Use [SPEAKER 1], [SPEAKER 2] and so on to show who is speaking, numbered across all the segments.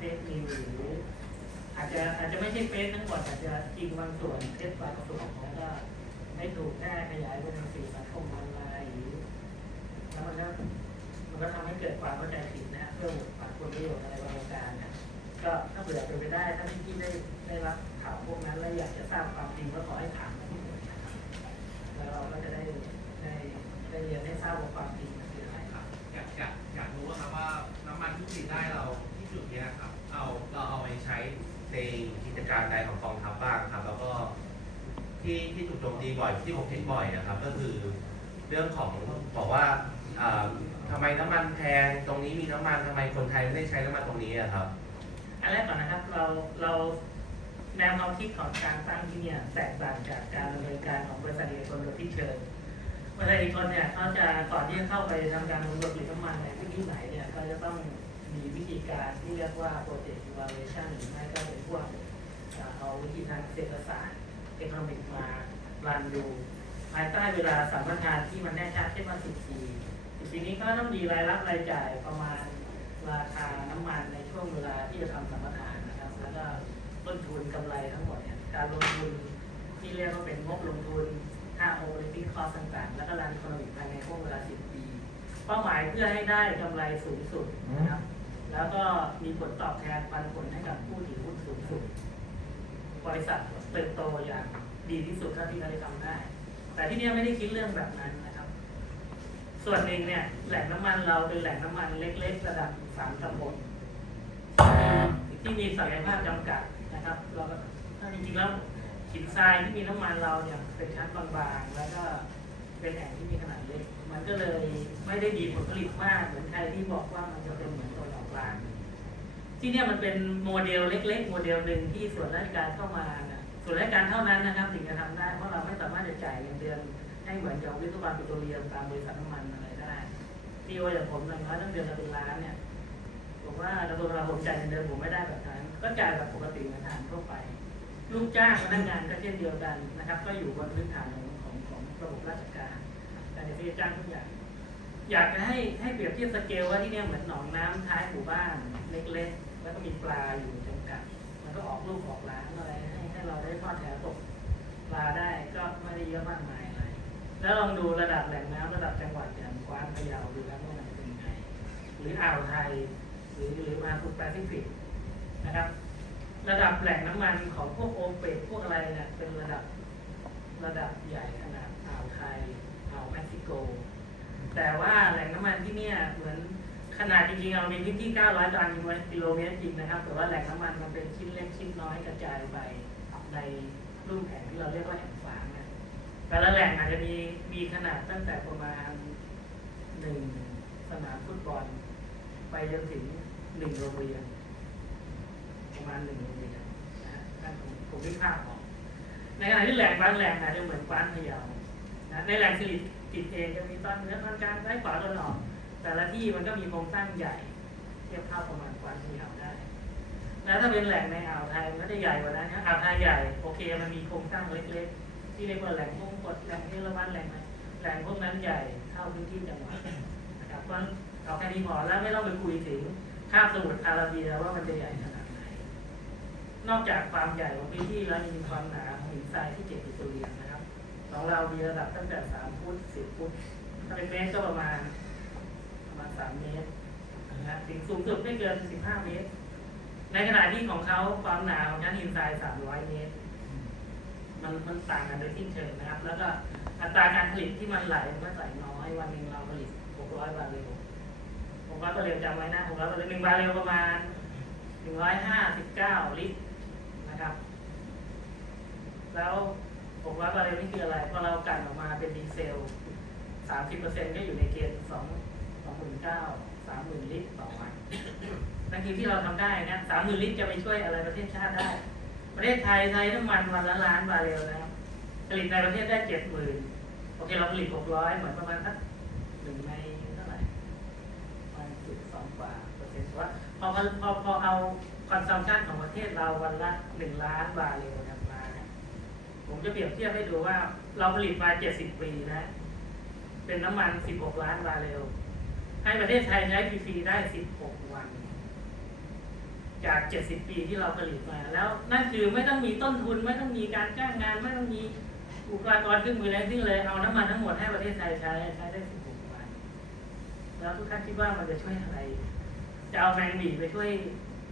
[SPEAKER 1] เฟซนิวหรืออาจจะอาจจะไม่ใช่เฟซทั้งหมดอาจจะจริงบางส่วนเฟซบางส่วนแล้วก็ได้ถูกแพร่ขยายไปในสื่อสังคมออนไลน์หรือแล้วมันก็มันก็ทำให้เกิดความเข้าใจผิดนะเพื่อหวังผลประโยชน์อะไรบางประการนะก็ถ้าเผื่อเป็นไปได้ถ้าที่ได้ได้รับข่าวพวกนั้น แล้วอยากจะทราบความจริงก็ขอให้ถามมานแล้วเราก็จะได้ได้ได้เรียนได้ทราบว่าความ มี
[SPEAKER 2] บ่อยที่ผมเห็นบ่อยนะครับ ก็คือเรื่องของบอกว่าอ่าทำไมน้ำมันแพงตรงนี้มีน้ำมันทำไมคนไทยไม่ได้ใช้น้ำมันตรงนี้อะครับ
[SPEAKER 1] อันแรกก่อนนะครับเราเราแนวความคิดของการตั้างที่เนี่ยแตกต่างจากการดำเนินการของบริษัทเอกชนโดยที่เชิญบริษัทเอกชนเนี่ยเขาจะก่อนที่จะเข้าไปทำการดำเนินผลิตน้ำมันในพื้นที่ไหนเนี่ยก็จะต้องมีวิธีการที่เรียกว่า project evaluation หรือไม่ก็เป็นพวกเอ่อเอาวิธีทางเศรษฐศาสตร์ economic มา รันดูภายใต้เวลาสัมปทานที่มันแน่ชัดเช่นว่า10ปี10ปีนี้ก็ต้องมีรายรับรายจ่ายประมาณราคาน้ำมันในช่วงเวลาที่จะทำสัมปทานนะครับ แล้วก็ต้นทุนกำไรทั้งหมดเนี่ยการลงทุนที่เรียกว่าเป็นงบลงทุนค่า operating cost ต่างๆ แล้วก็รัน economic ภายในช่วงเวลา10ปี เป้าหมายเพื่อให้ได้กำไรสูงสุดนะครับแล้วก็มีผลตอบแทนปันผลให้กับผู้ถือหุ้นสูงสุด บริษัทเติบโตอย่าง ดีที่สุดเท่าที่เราจะทำได้ แต่ที่นี่ไม่ได้คิดเรื่องแบบนั้นนะครับ ส่วนหนึ่งเนี่ยแหล่งน้ำมันเราเป็นแหล่งน้ำมันเล็ก ๆ ระดับสามตำบลที่มีศักยภาพจำกัดนะครับ เราก็ถ้าจริงๆแล้วหินทรายที่มีน้ำมันเราเนี่ยเป็นชั้นบางๆแล้วก็เป็นแหล่งที่มีขนาดเล็ก มันก็เลยไม่ได้มีผลผลิตมากเหมือนใครที่บอกว่ามันจะเป็นเหมือนตัวออกกลางที่เนี่ยมันเป็นโมเดลเล็ก ๆ โมเดลหนึ่งที่ส่วนราชการเข้ามานะ ส่วนราชการเท่านั้นนะครับถึงจะทำได้เพราะเราไม่สามารถจะจ่ายเงินเดือนให้เหมือนกับวิศวกรปิโตรเลียมตามบริษัทน้ำมันอะไรได้ ที่ว่าอย่างผมอย่างน้อยต้องเดือนละเป็นล้านเนี่ยผมว่ากระทรวงกลาโหมจ่ายเงินเดือนผมไม่ได้แบบนั้น ก็จ่ายแบบปกติเหมือนทหารทั่วไป ลูกจ้างพนักงานก็เช่นเดียวกันนะครับ ก็อยู่บนพื้นฐานของของของระบบราชการแต่ในที่จ้างทุกอย่างอยากจะให้ให้เปรียบเทียบสเกลว่าที่เนี่ยเหมือนหนองน้ำท้ายหมู่บ้านเล็กๆ แล้วก็มีปลาอยู่จำกัด มันก็ออกลูกออกหล้านอะไรให้ ให้เราได้ทอดแถวตกปลาได้ก็ไม่ได้เยอะมากมายอะไร แล้วลองดูระดับแหล่งน้ำระดับจังหวัดอย่างกวางพะเยาดูแล้วว่ามันเป็นยังไงหรืออ่าวไทย หรือหรือมาคุแปซิฟิกนะครับ ระดับแหล่งน้ำมันของพวกโอเปกพวกอะไรเนี่ยเป็นระดับระดับใหญ่ขนาดอ่าวไทยอ่าวเม็กซิโก แต่ว่าแหล่งน้ำมันที่เนี่ยเหมือนขนาดจริงๆเรามีพื้นที่ 900ตารางกิโลเมตรจริงนะครับ แต่ว่าแหล่งน้ำมันมันเป็นชิ้นเล็กชิ้นน้อยกระจายไป ในรูปแผงที่เราเรียกว่าแอ่งฝางนะแต่ละแหล่งอาจจะมีมีขนาดตั้งแต่ประมาณหนึ่งสนามฟุตบอล ไปจนถึงหนึ่งโรงเรียนประมาณหนึ่งโรงเรียนนะฮะนั่นผมผมนึกภาพออกในขณะที่แหล่งบางแหล่งอาจจะเหมือนกวานพะเยานะในแหล่งสิริกิตเองจะมีตอนเหนือตอนกลางซ้ายขวาตอนออกแต่ละที่มันก็มีโครงสร้างใหญ่ เทียบเท่าประมาณกวานพะเยาได้ แล้วถ้าเป็นแหล่งในอ่าวไทยมันก็จะใหญ่กว่านั้นนะอ่าวไทยใหญ่โอเคมันมีโครงสร้างเล็กๆ ที่เรียกว่าแหล่งมงกฎแหล่งเทรวันแหล่งอะไรแหล่งพวกนั้นใหญ่เท่าพื้นที่จังหวัดนะครับเพราะเอาแค่นี้พอแล้วไม่ต้องไปคุยถึงคาบสมุทรอาระเบียว่ามันจะใหญ่ขนาดไหนนอกจากความใหญ่ของพื้นที่แล้วยังมีความหนาของหินทรายที่เก็บอยู่ตัวเรียนนะครับของเรามีระดับตั้งแต่สามฟุตสิบฟุตถ้าเป็นเมตรก็ประมาณประมาณสามเมตรนะฮะถึงสูงสุดไม่เกินสิบห้าเมตร ในขณะที่ของเขาความหนาของชั้นหินทรายสามร้อยเมตร มันมันต่างกันโดยสิ้นเชิงนะครับ แล้วก็อัตราการผลิตที่มันไหลมันก็ไหลน้อยวันหนึ่งเราผลิตหกร้อยบาร์เรลหกร้อยบาร์เรลจำไว้นะหกร้อยบาร์เรลหนึ่งบาร์เรลประมาณหนึ่งร้อยห้าสิบเก้าลิตรนะครับ แล้วหกร้อยบาร์เรลนี่คืออะไรพอเรากันออกมาเป็นดีเซลสามสิบเปอร์เซ็นก็อยู่ในเกณฑ์สองสองหมื่นเก้าสามหมื่นลิตรต่อวัน นั่นคือที่เราทำได้นะสามหมื่นลิตรจะไปช่วยอะไรประเทศชาติได้ ประเทศไทยใช้น้ำมันวันละล้านบาเรลนะครับผลิตในประเทศได้เจ็ดหมื่นโอเคเราผลิตหกร้อยเหมือนประมาณสักหนึ่งในเท่าไหร่ประมาณจุดสองกว่าเปอร์เซ็นต์ว่าพอพอพอพอเอาคอนซัมชันของประเทศเราวันละหนึ่งล้านบาเรลนี่ยมาผมจะเปรียบเทียบให้ดูว่าเราผลิตมาเจ็ดสิบปีนะ เป็นน้ำมันสิบหกล้านบาเรลให้ประเทศไทยใช้ฟรีๆได้สิบหกวัน จาก 70 ปีที่เราผลิตมา แล้วนั่นคือไม่ต้องมีต้นทุนไม่ต้องมีการจ้างงาน ไม่ต้องมีอุปกรณ์เครื่องมืออะไรทั้งเลยเอาน้ำมันทั้งหมดให้ประเทศไทยใช้ใช้ได้16วันแล้วทุกท่านคิดว่ามันจะช่วยอะไร จะเอาแมงบีไปช่วย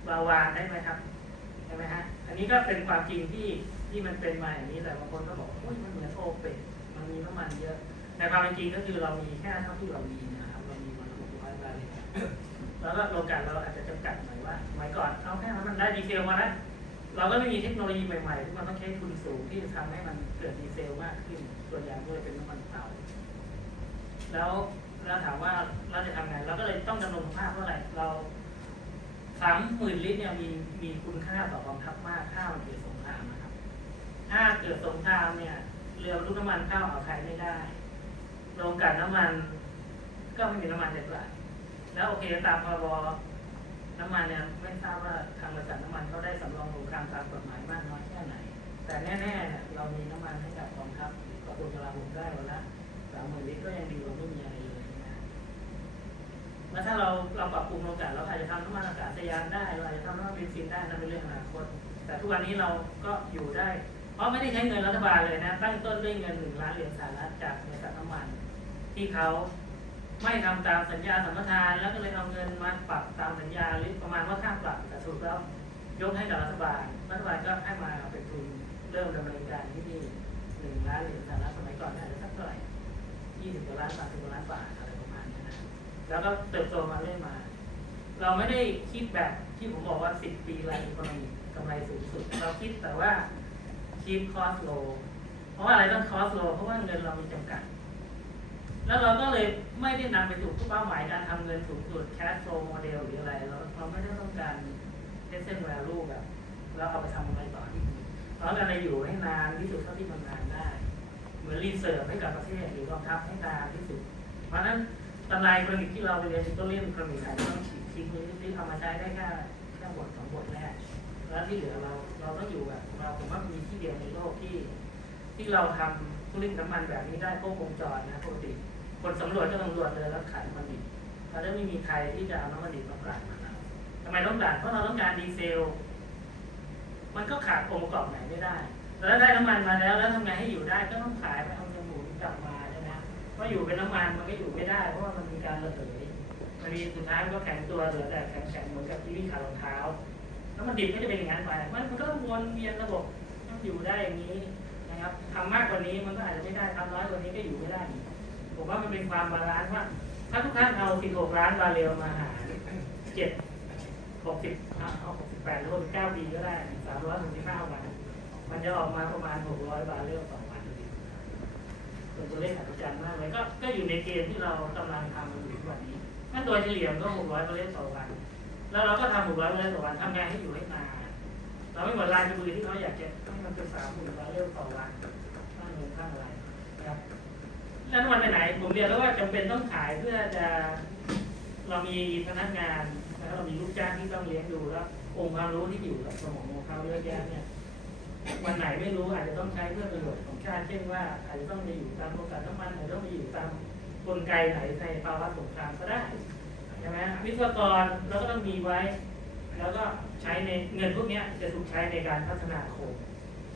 [SPEAKER 1] บาวานได้ไหมครับใช่ไหมฮะอันนี้ก็เป็นความจริงที่ที่มันเป็นมาอย่างนี้แต่บางคนก็บอกว่าโอ้ยมันเหมือนโอเปกมันมีน้ำมันเยอะแต่ความจริงก็คือเรามีแค่เท่าที่เรามีนะครับเรามีมันหกร้อยบาร์เรล แล้วก็โรงกลั่นเราอาจจะจำกัดหน่อยว่าสมัยก่อนเอาแค่นั้นมันได้ดีเซลมาแล้วเราก็ไม่มีเทคโนโลยีใหม่ๆที่มันต้องใช้ทุนสูงที่จะทำให้มันเกิดดีเซลมากขึ้นส่วนใหญ่ก็เลยเป็นน้ำมันเตาแล้วแล้วถามว่าเราจะทำไงเราก็เลยต้องดำรงสภาพเท่าไหร่เราสามหมื่นลิตรเนี่ยมีมีคุณค่าต่อกองทัพมากถ้ามันเกิดสงครามนะครับ ถ้าเกิดสงครามเนี่ยเรือบรรทุกน้ำมันข้าวเอาวไทยไม่ได้โรงกลั่นน้ำมัน ก็ไม่มีน้ำมันจะไหล แล้วโอเคตามพรบน้ำมันเนี่ยไม่ทราบว่าทางบริษัทน้ำมันเขาได้สำรองโรงกลั่นตามกฎหมายมากน้อยแค่ไหน แต่แน่ๆเนี่ยเรามีน้ำมันให้กับกองทัพกองทุนกลาโหมได้วันละสามหมื่นลิตรก็ยังดีกว่าไม่มีอะไรเลยนะแล้วถ้าเราเราปรับปรุงโรงกลั่นเราอาจจะทำน้ำมันอากาศยานได้เราอาจจะทำน้ำมันเบนซินได้นั่นเป็นเรื่องอนาคต แต่ทุกวันนี้เราก็อยู่ได้ เพราะไม่ได้ใช้เงินรัฐบาลเลยนะตั้งต้นด้วยเงินหนึ่งล้านเหรียญสหรัฐจากบริษัทน้ำมันที่เขา ไม่ทำตามสัญญาสัมปทาน แล้วก็เลยเอาเงินมาปรับตามสัญญาหรือประมาณว่าค่าปรับแต่สรุปแล้วยกให้กับรัฐบาลรัฐบาลก็ให้มาเป็นทุนเริ่มดำเนินการที่นี่หนึ่งล้านเหรียญสหรัฐสมัยก่อนน่าจะสักเท่าไหร่ยี่สิบกว่าล้านบาทสิบกว่าล้านบาทอะไรประมาณนี้นะแล้วก็เติบโตมาเรื่อยมา เราไม่ได้คิดแบบที่ผมบอกว่าสิบปีรายอีโคโนมีกำไรสูงสุด เราคิดแต่ว่าคีปคอสโลเพราะว่าอะไรต้องคอสโลเพราะว่าเงินเรามีจำกัด แล้วเราก็เลยไม่ได้นำไปสู่เป้าหมายการทำเงินสูงสุด cash flow model หรืออะไรเราเราไม่ได้ต้องการ present value แบบเราเอาไปทำอะไรต่อที่อื่นเราต้อะไรอยู่ให้นานที่สุดเท่าที่มันนานได้ เหมือนรีเสิร์ฟให้กับประเทศหรือกองทัพให้นานที่สุด เพราะนั้นตำรายคณิตที่เราไปเรียนต้นเรียนคณิตอาจจะต้องฉีกทิ้งหรือที่เอามาใช้ได้แค่แค่บทสองบทแรกแล้วที่เหลือเราเราต้องอยู่แบบเราผมว่ามีที่เดียวในโลกที่ ที่เราทำธุรกิจน้ำมันแบบนี้ได้ครบวงจรนะปกติ คนสำรวจก็สำรวจเลยแล้วขายน้ำมันดิบเราได้ไม่มีใครที่จะเอาน้ำมันดิบมากลั่นมาทำไมต้องกลั่นเพราะเราต้องการดีเซล มันก็ขาดองค์ประกอบไหนไม่ได้แล้วได้น้ำมันมาแล้วแล้วทำไงให้อยู่ได้ก็ต้องขายไปเอาเงินหมุนกลับมาใช่ไหมเพราะอยู่เป็นน้ำมันมันก็อยู่ไม่ได้ เพราะว่ามันมีการระเหยมันมีสุดท้ายก็แข็งตัวเหลือแต่แข็งแข็งๆเหมือนกับที่วิ่งขารองเท้า แล้วมันดิบก็จะเป็นอย่างนั้นไปมันมันก็ต้องวนเวียนระบบต้องอยู่ได้อย่างนี้นะครับทำมากกว่านี้มันก็อาจจะไม่ได้ทำน้อยกว่านี้ก็อยู่ไม่ได้อีก ผมว่ามันเป็นความบาลานซ์ว่า ถ้าทุกท่านเอา 16 ล้านบาเรลมาหารเจ็ดหกสิบเอาหกสิบแปดหรือหกสิบเก้าปีก็ได้สามร้อยหกสิบห้าวัน มันจะออกมาประมาณ600บาเรลต่อวันเป็นตัวเลขอัศจรรย์มากเลยก็ก็อยู่ในเกณฑ์ที่เรากำลังทำมันอยู่ทุกวันนี้นั่นโดยเฉลี่ยก็600บาเรลต่อวัน แล้วเราก็ทำ600บาเรลต่อวันทำงานให้อยู่ให้นานเราไม่เหมือนรายมือที่เขาอยากจะให้มันเป็นสามหมื่นบาเรลต่อวันข้างเงินข้างอะไร แล้น้ำมันไหนผมเรียนแล้วว่าจำเป็นต้องขายเพื่อจะเรามีพนักงานแล้วเรามีลูกจ้างที่ต้องเลี้ยงดูแล้ว องค์ความรู้ที่อยู่กับสมองของเขาเยอะแยะเนี่ยวันไหนไม่รู้อาจจะต้องใช้เพื่อประโยชน์ของชาติเช่นว่าอาจจะต้องไปอยู่ตามโรงกลั่นน้ำมันอาจจะต้องไปอยู่ตามกลไกไหนในภาวะสงครามก็ได้ใช่ไหมวิศวกรเราก็ต้องมีไว้ แล้วก็ใช้ในเงินพวกนี้จะถูกใช้ในการพัฒนาโครง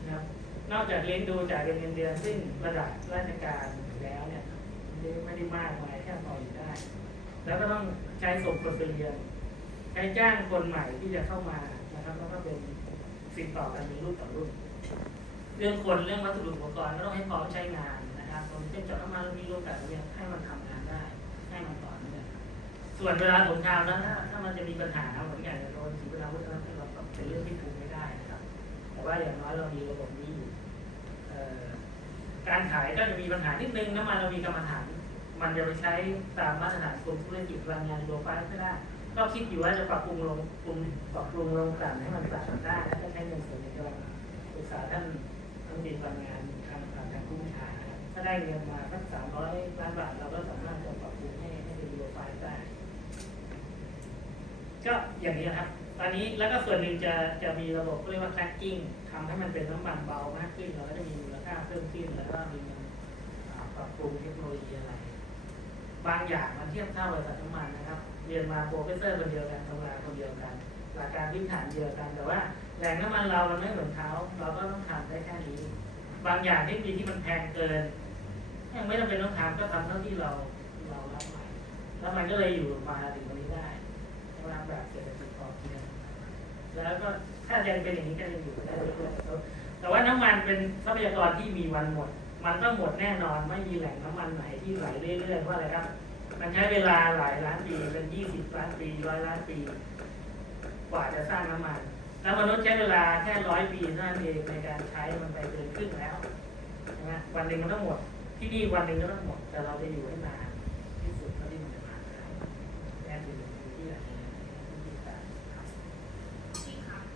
[SPEAKER 1] นะครับ นอกจากเลี้ยงดูจ่ายเป็นเงินเดือนซึ่งระดับราชการอยู่แล้วเนี่ยไม่ได้ไม่ได้มากมายแค่พออยู่ได้ แล้วก็ต้องใช้ส่งคนไปเรียนใช้จ้างคนใหม่ที่จะเข้ามานะครับแล้วก็เป็นสิ่งต่อกันเป็นรุ่นต่อรุ่นเรื่องคนเรื่องวัสดุอุปกรณ์ก็ต้องให้พร้อมใช้งานนะครับผมเป็นเจาะน้ำมันมีโรงกลั่นเนี่ยให้มันทำงานได้ ให้มันต่อเนื่องส่วนเวลาสงครามแล้วถ้าถ้ามันจะมีปัญหาเหมือนอย่างโดนขีปนาวุธนั้นเราเป็นเรื่องที่คุมไม่ได้ ว่าอย่างน้อยเรามีระบบนี้อยู่การขายก็จะมีปัญหานิดนึงน้ำมันเรามีกรรมฐานมันจะไปใช้ตามมาตรฐานกรมธุรกิจพลังงานโลไฟไม่ได้ก็คิดอยู่ว่าจะปรับปรุงลงปรุงปรับปรุงโรงกลั่นให้มันปรับได้และใช้เงินส่วนนี้ก็ปรึกษาท่านท่านดีพลังงานทางทางทางผู้บริหารนะถ้าได้เงินมาสักสามร้อยล้านบาทเราก็สามารถจะปรับปรุงให้ให้เป็นโลไฟได้ ก็อย่างนี้นะครับ อนนี้แล้วก็ส่วนหนึ่งจะจะมีระบบเรียกว่า tracking ทำให้มันเป็นน้ำมันเบามากขึ้นเราก็จะมีมูลค่าเพิ่มขึ้นแล้วก็มีเงินปรับปรุงเทคโนโลยีอะไร บางอย่างมันเทียบเท่าบริษัทน้ำมันนะครับ เรียนมาโปรเฟสเซอร์คนเดียวกันทำงานคนเดียวกันหลักการพื้นฐานเดียวกัน แต่ว่าแหล่งน้ำมันเรามันไม่เหมือนเขาเราก็ต้องทำได้แค่นี้ บางอย่างเทคโนโลยีที่มันแพงเกินยังไม่จำเป็นต้องทำก็ทำเท่าที่เราเรารับไหวแล้วมันก็เลยอยู่มาถึงวันนี้ได้ใช่ไหมแบบเศรษฐกิจพอเพียง แล้วก็ถ้ายังเป็นอย่างนี้ก็ยังอยู่ได้เรื่อยๆแต่ว่าน้ำมันเป็นทรัพยากรที่มีวันหมด มันต้องหมดแน่นอนไม่มีแหล่งน้ำมันไหนที่ไหลเรื่อยๆเพราะอะไรครับ มันใช้เวลาหลายล้านปีเป็นยี่สิบล้านปีร้อยล้านปี กว่าจะสร้างน้ำมัน แล้วมนุษย์ใช้เวลาแค่ร้อยปีเท่านั้นเองในการใช้มันไปเกินครึ่งแล้วใช่ไหมวันหนึ่งมันต้องหมด ที่นี่วันหนึ่งก็ต้องหมดแต่เราจะอยู่ให้นานที่สุดเท่าที่มันจะนานได้แน่นอน